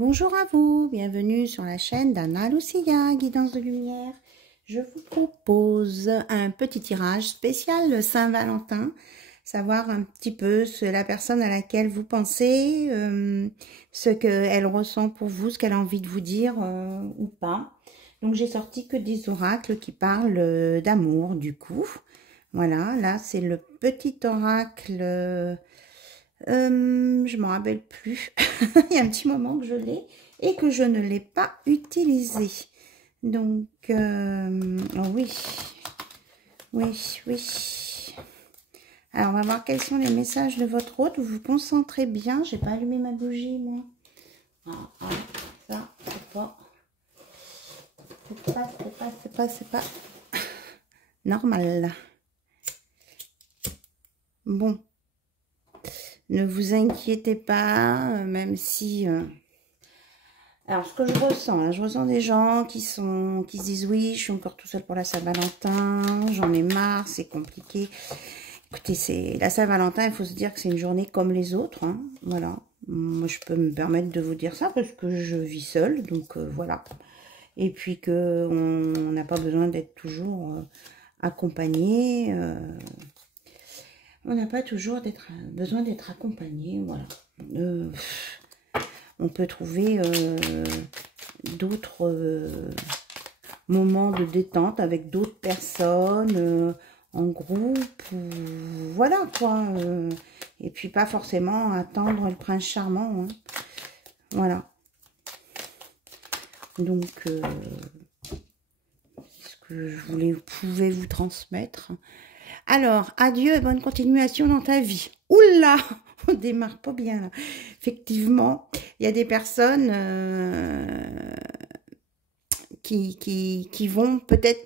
Bonjour à vous, bienvenue sur la chaîne d'Anna Lucia, Guidance de Lumière. Je vous propose un petit tirage spécial Saint-Valentin, savoir un petit peu la personne à laquelle vous pensez, ce qu'elle ressent pour vous, ce qu'elle a envie de vous dire ou pas. Donc j'ai sorti que des oracles qui parlent d'amour du coup. Voilà, là c'est le petit oracle... je m'en rappelle plus. Il y a un petit moment que je l'ai et que je ne l'ai pas utilisé. Donc, oh oui. Oui. Alors, on va voir quels sont les messages de votre hôte. Vous vous concentrez bien. J'ai pas allumé ma bougie, moi. Ça, c'est pas normal. Bon. Ne vous inquiétez pas, même si... Alors, ce que je ressens, là, je ressens des gens qui se disent, oui, je suis encore tout seul pour la Saint-Valentin, j'en ai marre, c'est compliqué. Écoutez, c'est la Saint-Valentin, il faut se dire que c'est une journée comme les autres, hein, voilà. Moi, je peux me permettre de vous dire ça parce que je vis seule, donc voilà. Et puis que on n'a pas besoin d'être toujours accompagné. On n'a pas toujours besoin d'être accompagné, voilà. On peut trouver d'autres moments de détente avec d'autres personnes, en groupe, ou voilà quoi. Et puis pas forcément attendre le prince charmant, hein. Voilà. Donc, ce que je pouvais vous transmettre. Alors, adieu et bonne continuation dans ta vie. Oula, on démarre pas bien là. Effectivement, il y a des personnes qui vont peut-être,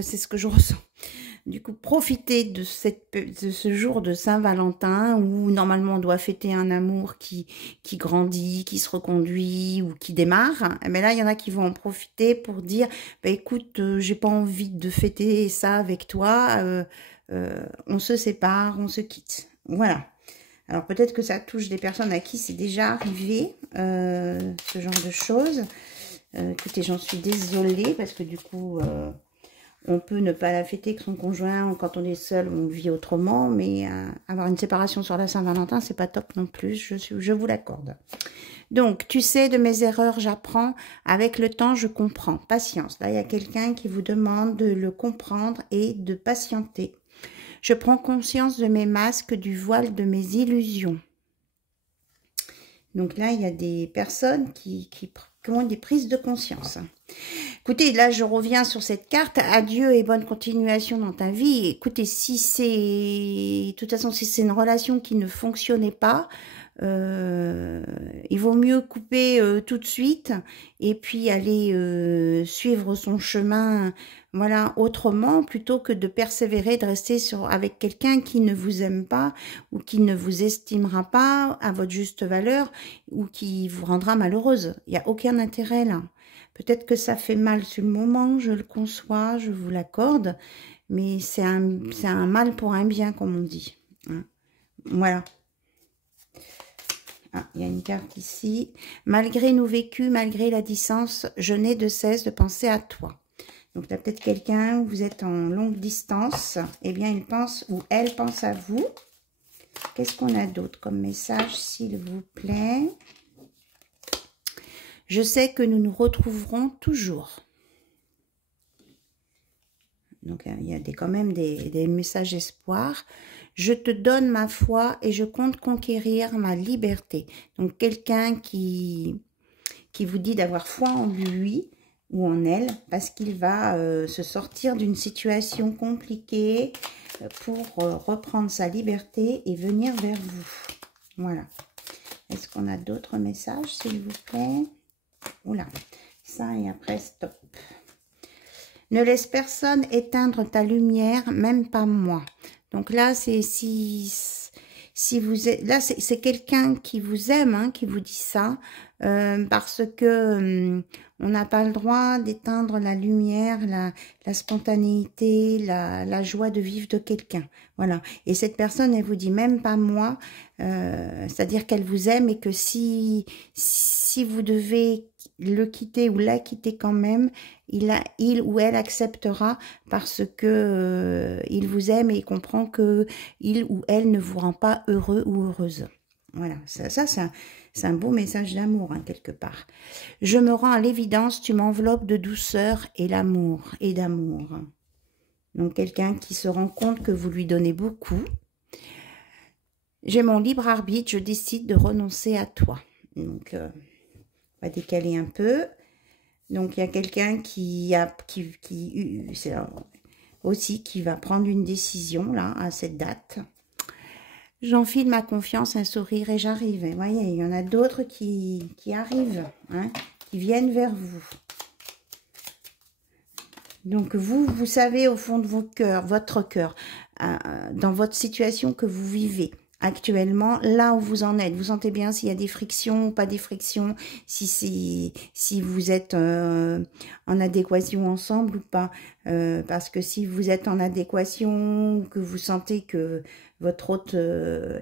c'est ce que je ressens, du coup, profiter de ce jour de Saint-Valentin où normalement on doit fêter un amour qui grandit, qui se reconduit ou qui démarre. Mais là, il y en a qui vont en profiter pour dire, bah, écoute, j'ai pas envie de fêter ça avec toi, on se sépare, on se quitte. Voilà. Alors peut-être que ça touche des personnes à qui c'est déjà arrivé, ce genre de choses. Écoutez, j'en suis désolée parce que du coup... on peut ne pas la fêter avec son conjoint, ou quand on est seul, on vit autrement, mais avoir une séparation sur la Saint-Valentin, c'est pas top non plus, je vous l'accorde. Donc, tu sais, de mes erreurs, j'apprends. Avec le temps, je comprends. Patience. Là, il y a quelqu'un qui vous demande de le comprendre et de patienter. Je prends conscience de mes masques, du voile de mes illusions. Donc là, il y a des personnes qui ont des prises de conscience. Écoutez, là, je reviens sur cette carte. Adieu et bonne continuation dans ta vie. Écoutez, si c'est... De toute façon, si c'est une relation qui ne fonctionnait pas, il vaut mieux couper tout de suite et puis aller suivre son chemin, voilà, autrement, plutôt que de persévérer, de rester avec quelqu'un qui ne vous aime pas ou qui ne vous estimera pas à votre juste valeur ou qui vous rendra malheureuse. Il n'y a aucun intérêt là. Peut-être que ça fait mal sur le moment, je le conçois, je vous l'accorde, mais c'est un mal pour un bien, comme on dit. Hein. Voilà. Ah, il y a une carte ici. Malgré nos vécus, malgré la distance, je n'ai de cesse de penser à toi. Donc, là, peut-être quelqu'un, vous êtes en longue distance, eh bien, il pense ou elle pense à vous. Qu'est-ce qu'on a d'autre comme message, s'il vous plaît? Je sais que nous nous retrouverons toujours. Donc, il y a quand même des messages espoir. Je te donne ma foi et je compte conquérir ma liberté. Donc, quelqu'un qui vous dit d'avoir foi en lui ou en elle parce qu'il va se sortir d'une situation compliquée pour reprendre sa liberté et venir vers vous. Voilà. Est-ce qu'on a d'autres messages, s'il vous plaît? Oula, ça et après, stop. Ne laisse personne éteindre ta lumière, même pas moi. Donc là, c'est si vous êtes, là, c'est quelqu'un qui vous aime, hein, qui vous dit ça. parce que on n'a pas le droit d'éteindre la lumière, la spontanéité, la joie de vivre de quelqu'un. Voilà. Et cette personne, elle vous dit même pas moi, c'est-à-dire qu'elle vous aime et que si vous devez le quitter ou la quitter quand même, il ou elle acceptera parce que il vous aime et il comprend que il ou elle ne vous rend pas heureux ou heureuse. Voilà, ça c'est un beau message d'amour, hein, quelque part. Je me rends à l'évidence, tu m'enveloppes de douceur et l'amour et d'amour. Donc quelqu'un qui se rend compte que vous lui donnez beaucoup. J'ai mon libre arbitre, je décide de renoncer à toi. Donc on va décaler un peu. Donc il y a quelqu'un aussi qui va prendre une décision là à cette date. J'enfile ma confiance, un sourire et j'arrive. Vous voyez, il y en a d'autres qui arrivent, hein, qui viennent vers vous. Donc vous savez au fond de votre cœur, dans votre situation que vous vivez actuellement, là où vous en êtes. Vous sentez bien s'il y a des frictions ou pas des frictions, si vous êtes en adéquation ensemble ou pas. Parce que si vous êtes en adéquation, que vous sentez que votre hôte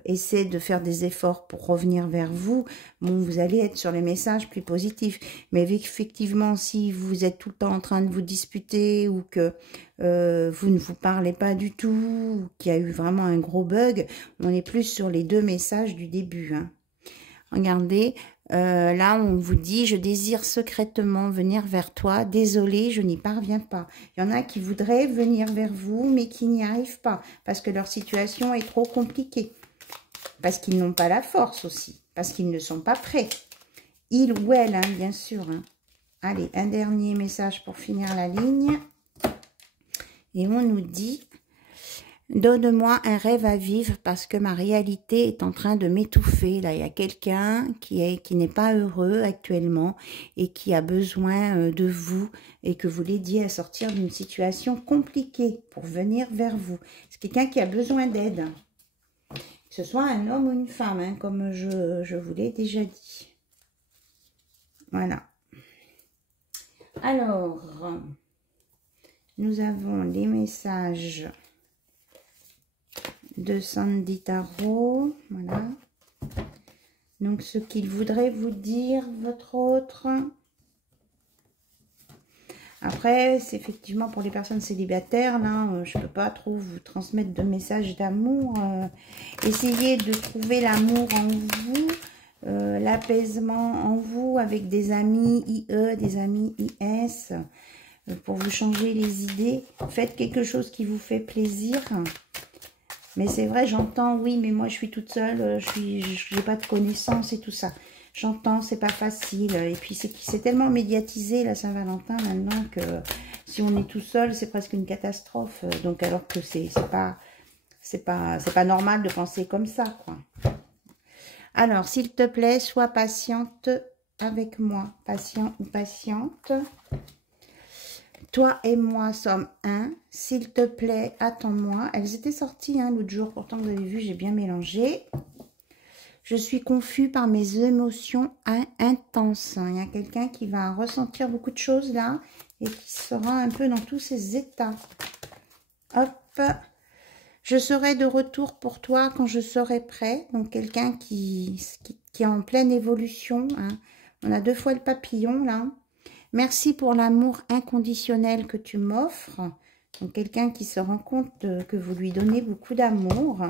essaie de faire des efforts pour revenir vers vous, bon, vous allez être sur les messages plus positifs. Mais effectivement, si vous êtes tout le temps en train de vous disputer ou que vous ne vous parlez pas du tout, ou qu'il y a eu vraiment un gros bug, on est plus sur les deux messages du début. Hein. Regardez, là on vous dit « Je désire secrètement venir vers toi, désolé, je n'y parviens pas ». Il y en a qui voudraient venir vers vous, mais qui n'y arrivent pas, parce que leur situation est trop compliquée. Parce qu'ils n'ont pas la force aussi, parce qu'ils ne sont pas prêts. Il ou elle, hein, bien sûr. Hein. Allez, un dernier message pour finir la ligne. Et on nous dit « Donne-moi un rêve à vivre parce que ma réalité est en train de m'étouffer. » Là, il y a quelqu'un qui n'est pas heureux actuellement et qui a besoin de vous et que vous l'aidiez à sortir d'une situation compliquée pour venir vers vous. C'est quelqu'un qui a besoin d'aide. Que ce soit un homme ou une femme, hein, comme je vous l'ai déjà dit. Voilà. Alors, nous avons les messages de Sandy Tarot. Voilà. Donc, ce qu'il voudrait vous dire, votre autre. Après, c'est effectivement pour les personnes célibataires. Là, je ne peux pas trop vous transmettre de messages d'amour. Essayez de trouver l'amour en vous. L'apaisement en vous avec des amis IE, des amis IS, pour vous changer les idées. Faites quelque chose qui vous fait plaisir. Mais c'est vrai, j'entends, oui, mais moi je suis toute seule, je n'ai pas de connaissances et tout ça. J'entends, c'est pas facile. Et puis c'est tellement médiatisé la Saint-Valentin maintenant que si on est tout seul, c'est presque une catastrophe. Donc alors que c'est pas normal de penser comme ça, quoi. Alors, s'il te plaît, sois patiente avec moi, patient ou patiente. Toi et moi sommes un. S'il te plaît, attends-moi. Elles étaient sorties hein, l'autre jour, pourtant vous avez vu, j'ai bien mélangé. Je suis confus par mes émotions intenses. Il y a quelqu'un qui va ressentir beaucoup de choses là et qui sera un peu dans tous ces états. Hop. Je serai de retour pour toi quand je serai prêt. Donc, quelqu'un qui est en pleine évolution. Hein. On a 2 fois le papillon, là. Merci pour l'amour inconditionnel que tu m'offres. Donc, quelqu'un qui se rend compte que vous lui donnez beaucoup d'amour.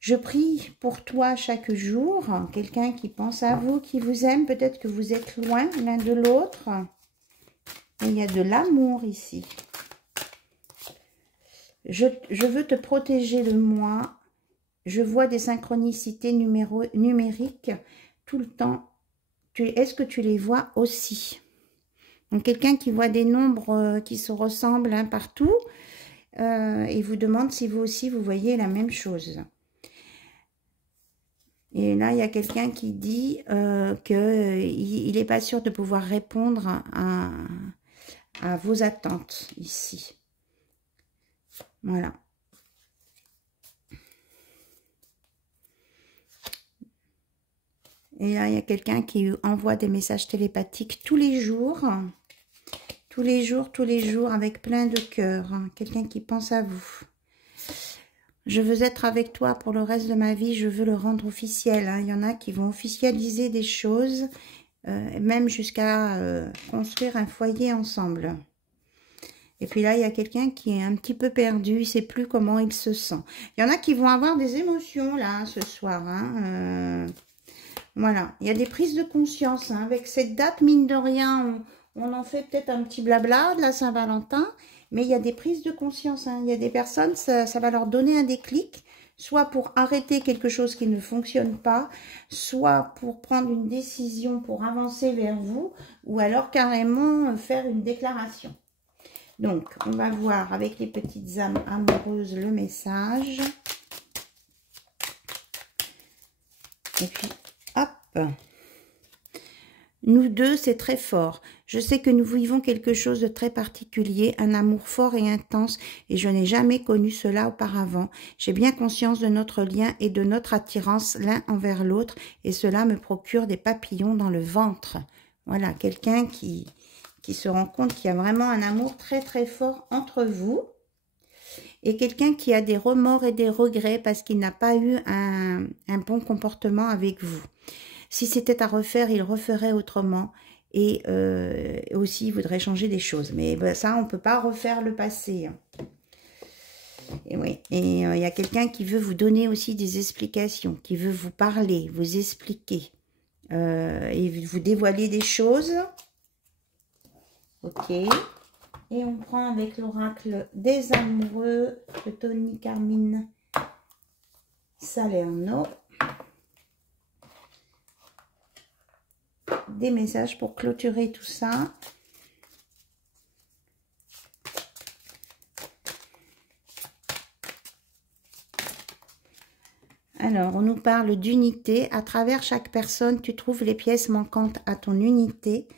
Je prie pour toi chaque jour. Quelqu'un qui pense à vous, qui vous aime. Peut-être que vous êtes loin l'un de l'autre. Il y a de l'amour ici. Je veux te protéger de moi. Je vois des synchronicités numériques tout le temps. Est-ce que tu les vois aussi? Donc, quelqu'un qui voit des nombres qui se ressemblent hein, partout et vous demande si vous aussi, vous voyez la même chose. Et là, il y a quelqu'un qui dit qu'il n'est pas sûr de pouvoir répondre à vos attentes ici. Voilà. Et là, il y a quelqu'un qui envoie des messages télépathiques tous les jours. Tous les jours, avec plein de cœur. Hein. Quelqu'un qui pense à vous. Je veux être avec toi pour le reste de ma vie. Je veux le rendre officiel. Hein. Il y en a qui vont officialiser des choses. Même jusqu'à construire un foyer ensemble. Et puis là, il y a quelqu'un qui est un petit peu perdu. Il ne sait plus comment il se sent. Il y en a qui vont avoir des émotions là ce soir. Hein. Voilà, il y a des prises de conscience. Hein. Avec cette date, mine de rien, on en fait peut-être un petit blabla de la Saint-Valentin, mais il y a des prises de conscience. Hein. Il y a des personnes, ça va leur donner un déclic, soit pour arrêter quelque chose qui ne fonctionne pas, soit pour prendre une décision pour avancer vers vous, ou alors carrément faire une déclaration. Donc, on va voir avec les petites âmes amoureuses le message. Et puis... hop, nous deux, c'est très fort. Je sais que nous vivons quelque chose de très particulier, un amour fort et intense, et je n'ai jamais connu cela auparavant. J'ai bien conscience de notre lien et de notre attirance l'un envers l'autre, et cela me procure des papillons dans le ventre. Voilà, quelqu'un qui se rend compte qu'il y a vraiment un amour très très fort entre vous. Et quelqu'un qui a des remords et des regrets parce qu'il n'a pas eu un bon comportement avec vous. Si c'était à refaire, il referait autrement. Et aussi, il voudrait changer des choses. Mais ben, ça, on ne peut pas refaire le passé. Et oui. Et il y a quelqu'un qui veut vous donner aussi des explications, qui veut vous parler, vous expliquer. Et vous dévoiler des choses. Ok. Et on prend avec l'oracle des amoureux de Tony Carmine Salerno. Des messages pour clôturer tout ça. Alors, on nous parle d'unité. À travers chaque personne, tu trouves les pièces manquantes à ton unité.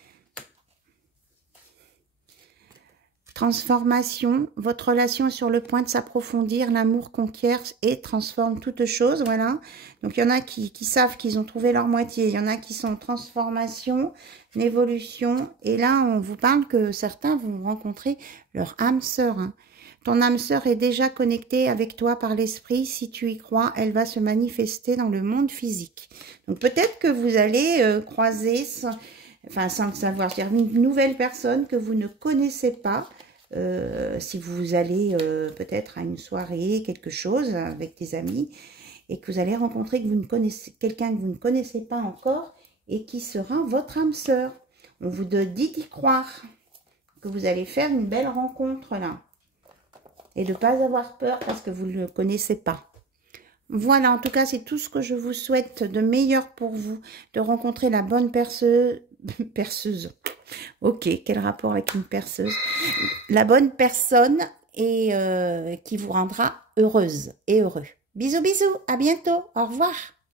Transformation, votre relation est sur le point de s'approfondir, l'amour conquiert et transforme toute chose, voilà. Donc, il y en a qui savent qu'ils ont trouvé leur moitié, il y en a qui sont en transformation, en évolution, et là, on vous parle que certains vont rencontrer leur âme sœur. Hein. Ton âme sœur est déjà connectée avec toi par l'esprit, si tu y crois, elle va se manifester dans le monde physique. Donc, peut-être que vous allez croiser, sans le savoir, c'est-à-dire une nouvelle personne que vous ne connaissez pas, si vous allez peut-être à une soirée, quelque chose avec des amis, et que vous allez rencontrer quelqu'un que vous ne connaissez pas encore et qui sera votre âme sœur. On vous dit d'y croire, que vous allez faire une belle rencontre là. Et de ne pas avoir peur parce que vous ne le connaissez pas. Voilà, en tout cas, c'est tout ce que je vous souhaite de meilleur pour vous, de rencontrer la bonne perceuse. Ok, quel rapport avec une perceuse? La bonne personne et qui vous rendra heureuse et heureux. Bisous, bisous, à bientôt, au revoir.